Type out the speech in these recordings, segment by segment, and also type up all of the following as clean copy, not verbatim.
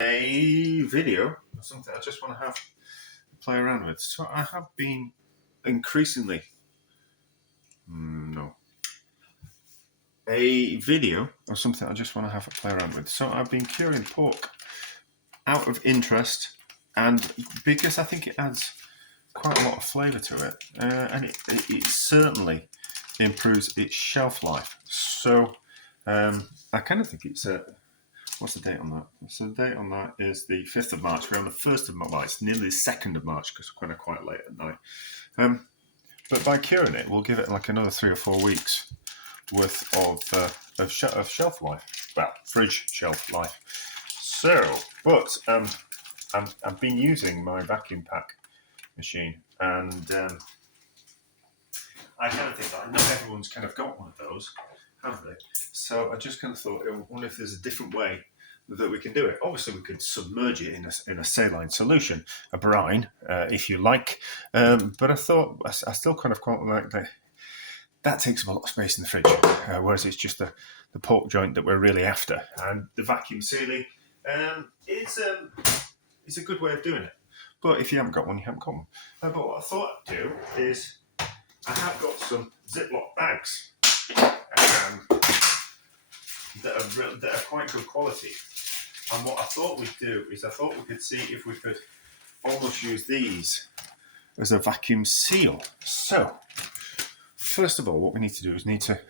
A video or something I just want to have play around with. So I have been increasingly a video or something I just want to have a play around with. So I've been curing pork out of interest and because I think it adds quite a lot of flavour to it, and it certainly improves its shelf life. So I kind of think it's what's the date on that? So the date on that is the 5th of March. We're on the 1st of March. Well, it's nearly the 2nd of March because we're kind of quite late at night. But by curing it, we'll give it like another 3 or 4 weeks worth of shelf life. Well, fridge shelf life. So, but I've been using my vacuum pack machine, and I kind of think that not everyone's kind of got one of those, have they? So I just kind of thought, I wonder if there's a different way that we can do it. Obviously, we could submerge it in a saline solution, a brine, if you like. But I thought I still kind of quite like that takes up a lot of space in the fridge, whereas it's just the pork joint that we're really after. And the vacuum sealing is a good way of doing it. But if you haven't got one, you haven't got one. But what I thought I'd do is I have got some Ziploc bags that are quite good quality. And what I thought we'd do is I thought we could see if we could almost use these as a vacuum seal. So, first of all, what we need to do is need to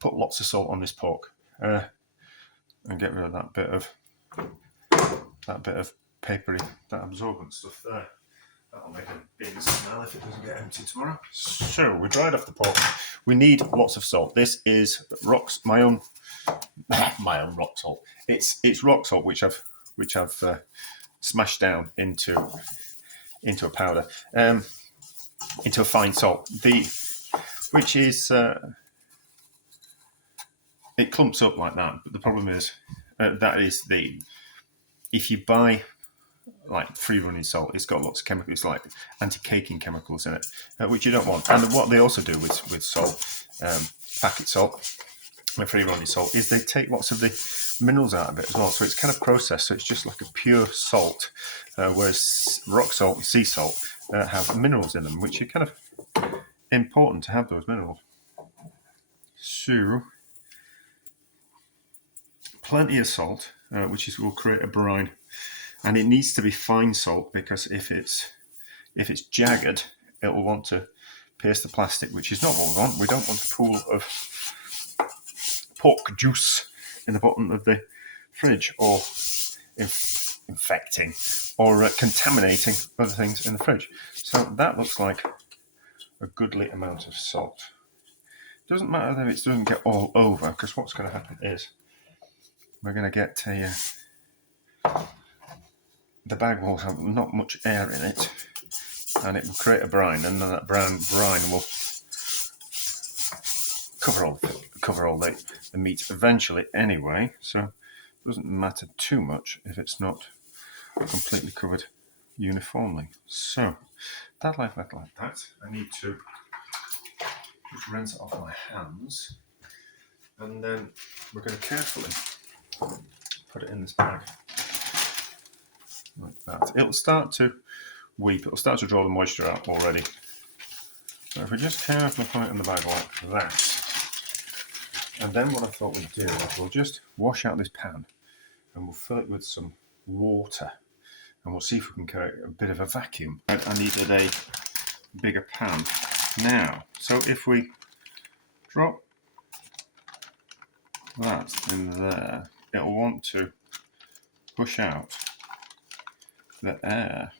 put lots of salt on this pork and get rid of that bit of papery, that absorbent stuff there. That'll make a big smell if it doesn't get empty tomorrow. So we dried off the pork. We need lots of salt. This is my own rock salt. It's rock salt which I've smashed down into a powder, into a fine salt. Which is it clumps up like that. But the problem is if you buy like free running salt, it's got lots of chemicals like anti-caking chemicals in it, which you don't want. And what they also do with salt, packet salt, and free running salt, is they take lots of the minerals out of it as well. So it's kind of processed, so it's just like a pure salt, whereas rock salt, sea salt, have minerals in them, which are kind of important to have those minerals. So plenty of salt, which will create a brine. And it needs to be fine salt because if it's jagged, it will want to pierce the plastic, which is not what we want. We don't want a pool of pork juice in the bottom of the fridge, or infecting or contaminating other things in the fridge. So that looks like a goodly amount of salt. Doesn't matter that it doesn't get all over, because what's going to happen is we're going to get the bag will have not much air in it, and it will create a brine, and then that brine will cover all the meat eventually anyway. So it doesn't matter too much if it's not completely covered uniformly. So that like that. I need to just rinse it off my hands, and then we're going to carefully put it in this bag. Like that. It'll start to weep. It'll start to draw the moisture out already. So if we just carefully put it in the bag like that, and then what I thought we'd do is we'll just wash out this pan and we'll fill it with some water, and we'll see if we can create a bit of a vacuum. I needed a bigger pan now. So if we drop that in there, it'll want to push out the air.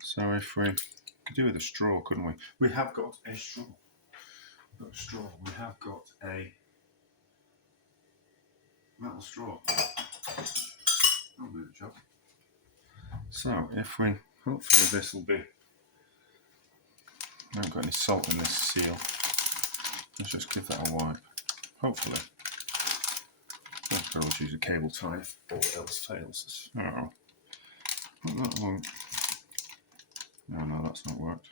So if we could do with a straw, couldn't we? We have got a straw. We have got a metal straw. That'll do the job. So if we, hopefully this will be, I haven't got any salt in this seal. Let's just give that a wipe. Hopefully. I'll always use a cable tie if all else fails. So, that won't. No, that's not worked.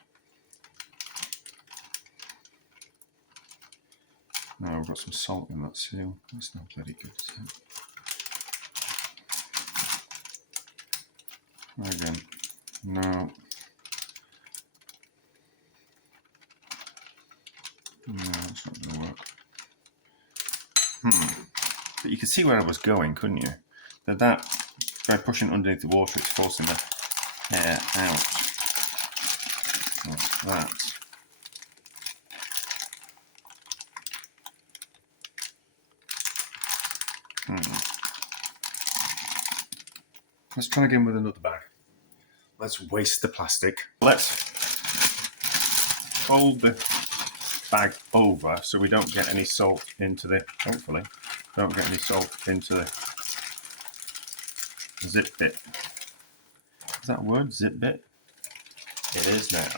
Now we've got some salt in that seal. That's not bloody good. Try again. No. No, it's not going to work. But you could see where I was going, couldn't you? That by pushing underneath the water, it's forcing the air out. Like that. Let's try again with another bag. Let's waste the plastic. Let's fold the bag over so we don't get any salt into the, hopefully, don't get any salt into the zip bit. Is that a word, zip bit? It is now.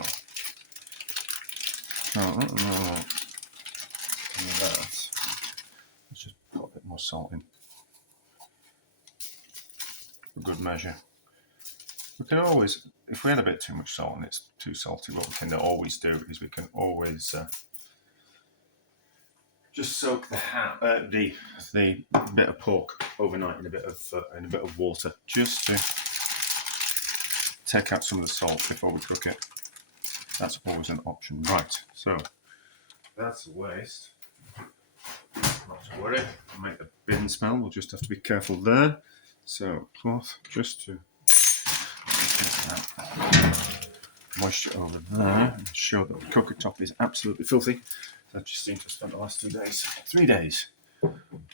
Let's just put a bit more salt in. For good measure. We can always, if we had a bit too much salt and it's too salty, what we can always do is we can always just soak the bit of pork overnight in a bit of water, just to take out some of the salt before we cook it. That's always an option. Right, so that's a waste. Not to worry, I'll make the bin smell. We'll just have to be careful there. So cloth just to get that moisture over there and show that the cooker top is absolutely filthy. I just seem to have spent the last 3 days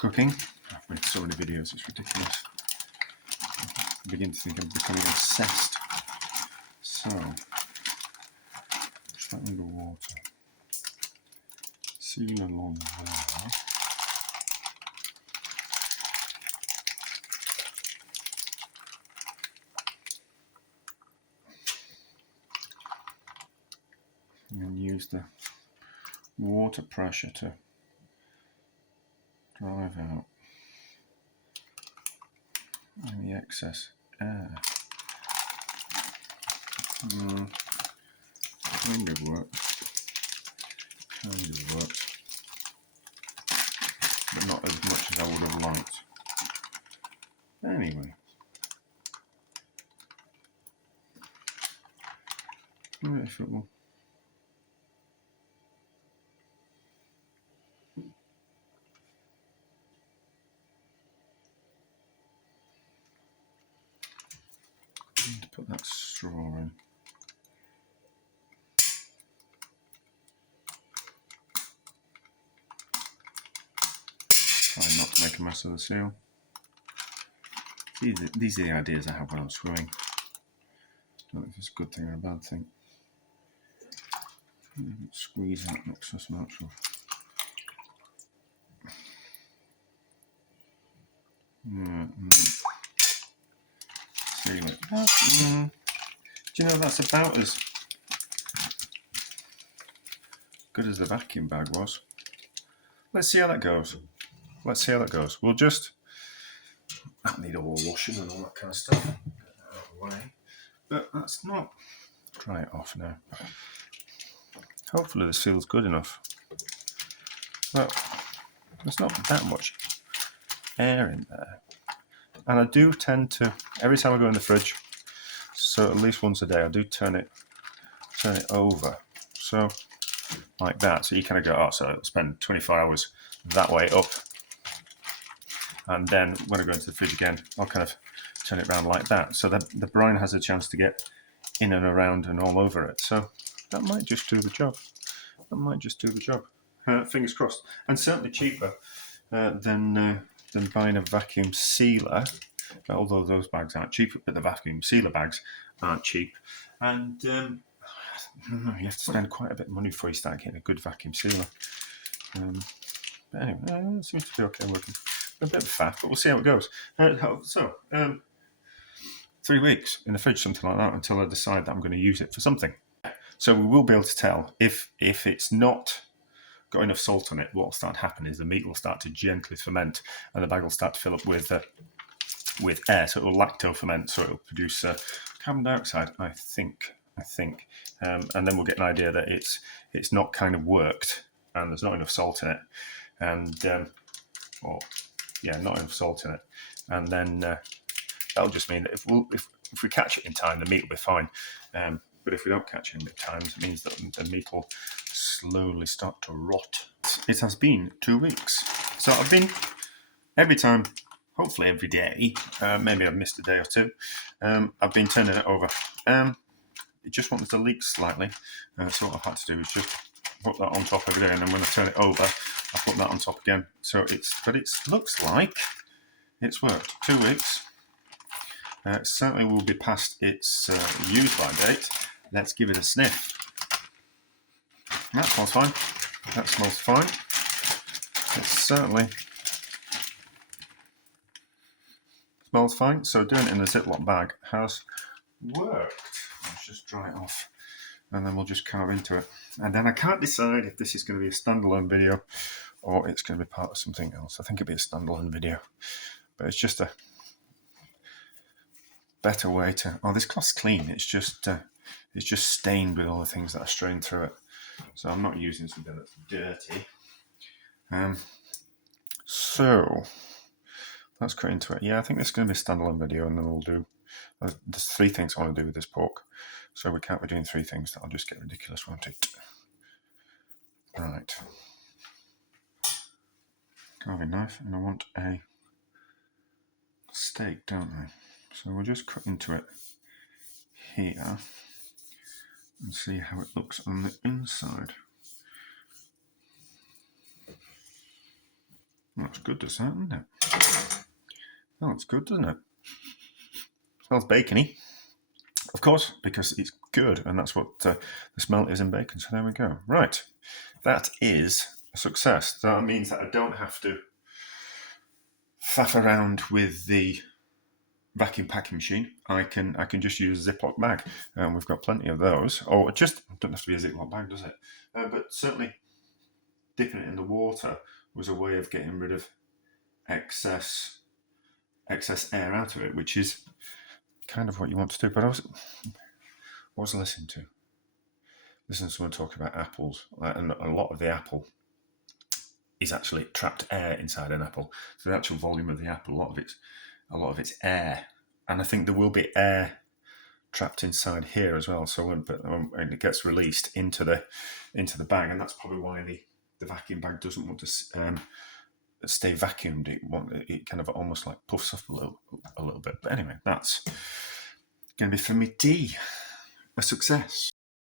cooking. I've made so many videos, it's ridiculous. I begin to think I'm becoming obsessed. So, push that under water. Seal along there. And use the water pressure to drive out any excess air. Kind of works. But not as much as I would have liked. Anyway. If it will. Put that straw in. Try not to make a mess of the seal. These are the ideas I have when I'm swimming. I don't know if it's a good thing or a bad thing. Squeeze out excess much of. Seal it. Do you know that's about as good as the vacuum bag was? Let's see how that goes. We'll just need all washing and all that kind of stuff. Get that out of the way. But that's not. Dry it off now. Hopefully this feels good enough. But there's not that much air in there. And I do tend to, every time I go in the fridge, so at least once a day, I do turn it over. So like that. So you kind of go, so I'll spend 24 hours that way up. And then when I go into the fridge again, I'll kind of turn it around like that. So that the brine has a chance to get in and around and all over it. So that might just do the job. Fingers crossed. And certainly cheaper than buying a vacuum sealer. Although those bags aren't cheap, but the vacuum sealer bags aren't cheap. And you have to spend quite a bit of money before you start getting a good vacuum sealer. But anyway, it seems to be okay working. A bit of faff, but we'll see how it goes. 3 weeks in the fridge, something like that, until I decide that I'm going to use it for something. So we will be able to tell if it's not got enough salt on it. What will start to happen is the meat will start to gently ferment, and the bag will start to fill up with air. So it will lacto ferment, so it will produce carbon dioxide. I think, and then we'll get an idea that it's not kind of worked, and there's not enough salt in it, and not enough salt in it, and then that'll just mean that if if we catch it in time, the meat will be fine. But if we don't catch it in time, it means that the meat will slowly start to rot. It has been 2 weeks. So I've been, every time, hopefully every day, maybe I've missed a day or two, I've been turning it over. It just wanted to leak slightly. So what I've had to do is just put that on top every day, and then when I turn it over, I put that on top again. So it looks like it's worked. 2 weeks. Certainly will be past its use-by date. Let's give it a sniff. That smells fine. That smells fine. It certainly smells fine. So doing it in a Ziploc bag has worked. Let's just dry it off, and then we'll just carve into it. And then I can't decide if this is going to be a standalone video or it's going to be part of something else. I think it'll be a standalone video, but it's just a better way to. Oh, this cloth's clean. It's just stained with all the things that are strained through it. So I'm not using something that's dirty. So let's cut into it. Yeah, I think this is going to be a standalone video, and then we'll do. There's 3 things I want to do with this pork. So we can't be doing 3 things. That'll just get ridiculous, won't it? Right. Carving knife, and I want a steak, don't I? So we'll just cut into it here and see how it looks on the inside. Looks good, doesn't it? That looks good, doesn't it? Smells bacony, of course, because it's good, and that's what the smell is in bacon. So there we go. Right, that is a success. So that means that I don't have to faff around with the vacuum packing machine. I can just use a Ziploc bag, and we've got plenty of those. Or just don't have to be a Ziploc bag, does it? But certainly dipping it in the water was a way of getting rid of excess air out of it, which is kind of what you want to do. But what was I listening to? Listening to someone talk about apples, and a lot of the apple is actually trapped air inside an apple. So the actual volume of the apple, a lot of it's air, and I think there will be air trapped inside here as well. So when it gets released into the bag, and that's probably why the vacuum bag doesn't want to stay vacuumed. It kind of almost like puffs up a little bit. But anyway, that's going to be for me tea. A success.